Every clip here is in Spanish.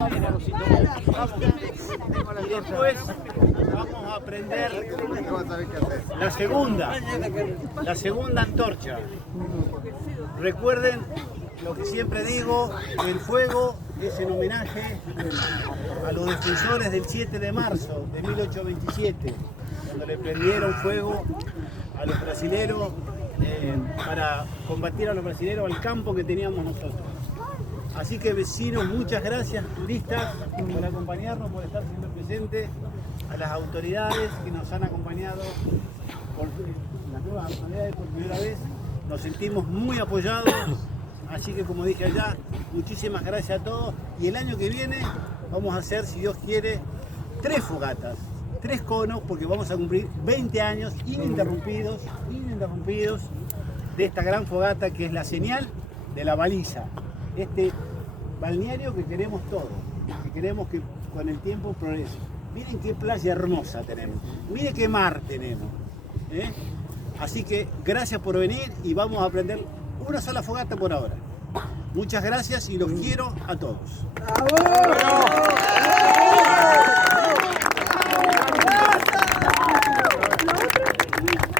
Y después vamos a aprender la segunda antorcha. Recuerden lo que siempre digo, el fuego es en homenaje a los defensores del 7 de marzo de 1827, cuando le prendieron fuego a los brasileros para combatir a los brasileros al campo que teníamos nosotros. Así que vecinos, muchas gracias, turistas, por acompañarnos, por estar siendo presentes, a las autoridades que nos han acompañado por las nuevas autoridades por primera vez. Nos sentimos muy apoyados, así que como dije allá, muchísimas gracias a todos. Y el año que viene vamos a hacer, si Dios quiere, 3 fogatas, 3 conos, porque vamos a cumplir 20 años ininterrumpidos de esta gran fogata que es la señal de la baliza. Este balneario que queremos todos, que queremos que con el tiempo progrese. Miren qué playa hermosa tenemos, miren qué mar tenemos, ¿eh? Así que gracias por venir y vamos a prender una sola fogata por ahora. Muchas gracias y los quiero a todos.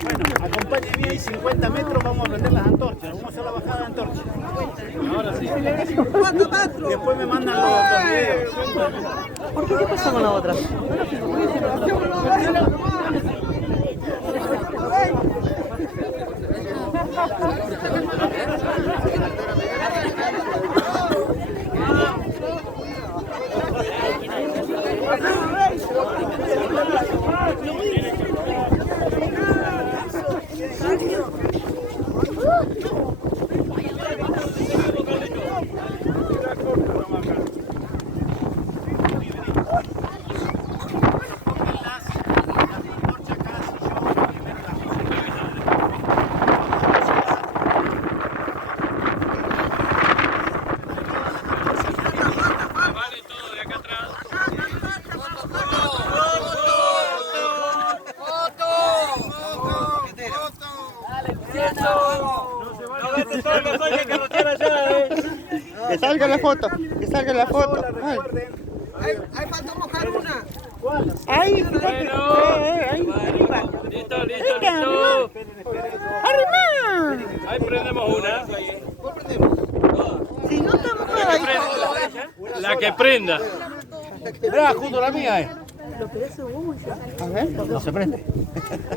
Bueno, acompáñenme ahí 50 metros, vamos a prender las antorchas, vamos a hacer la bajada de antorchas. Ahora sí. Después me mandan los videos. ¿Por qué? ¿Qué pasó con la otra? Que salga la foto, que salga la foto. Ahí falta mojar una. Ahí, Bueno, arriba. listo. ¡Arriba! Ahí prendemos una. Si no estamos ahí. La que prenda. Mirá, justo la mía, A ver, No se prende.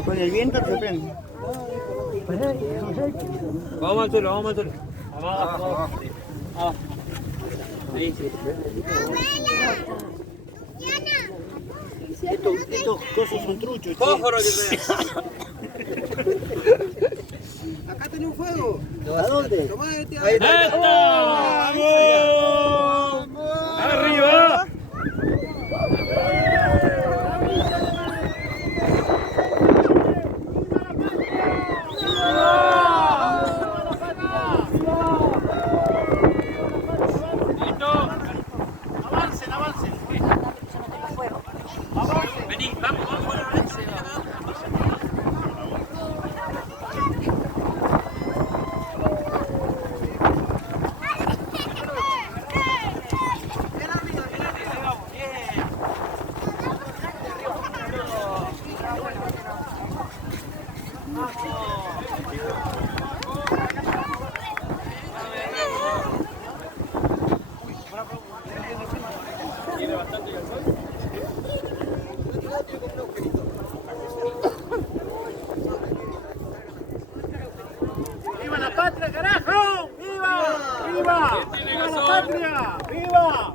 con el viento se prende. Vamos al suelo, vamos al suelo. Estos cosas son truchos. Fósforo, Acá tenés un fuego. ¿A dónde? Tomá este. ¡Esto! ¡Vamos! ¡Arriba! Avancen. Vení, vamos. ¡Viva la patria, carajo! ¡Viva! ¡Viva la patria! ¡Viva!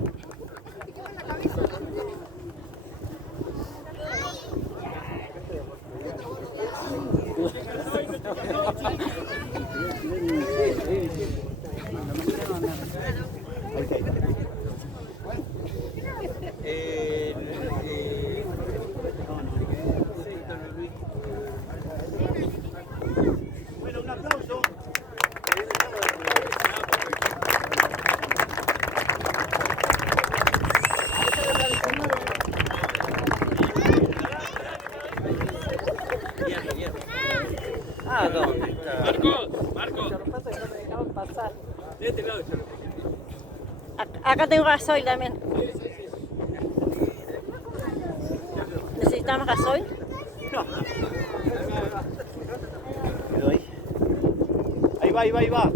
Bueno, un aplauso. Ah, ¿dónde está? Marcos. De este lado, Acá tengo gasoil también. ¿Necesitas más gasoil? Quedó ahí. Ahí va, ahí va, ahí va.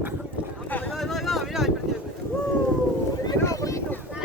Mirá, ahí prendió. Llenó, cortito.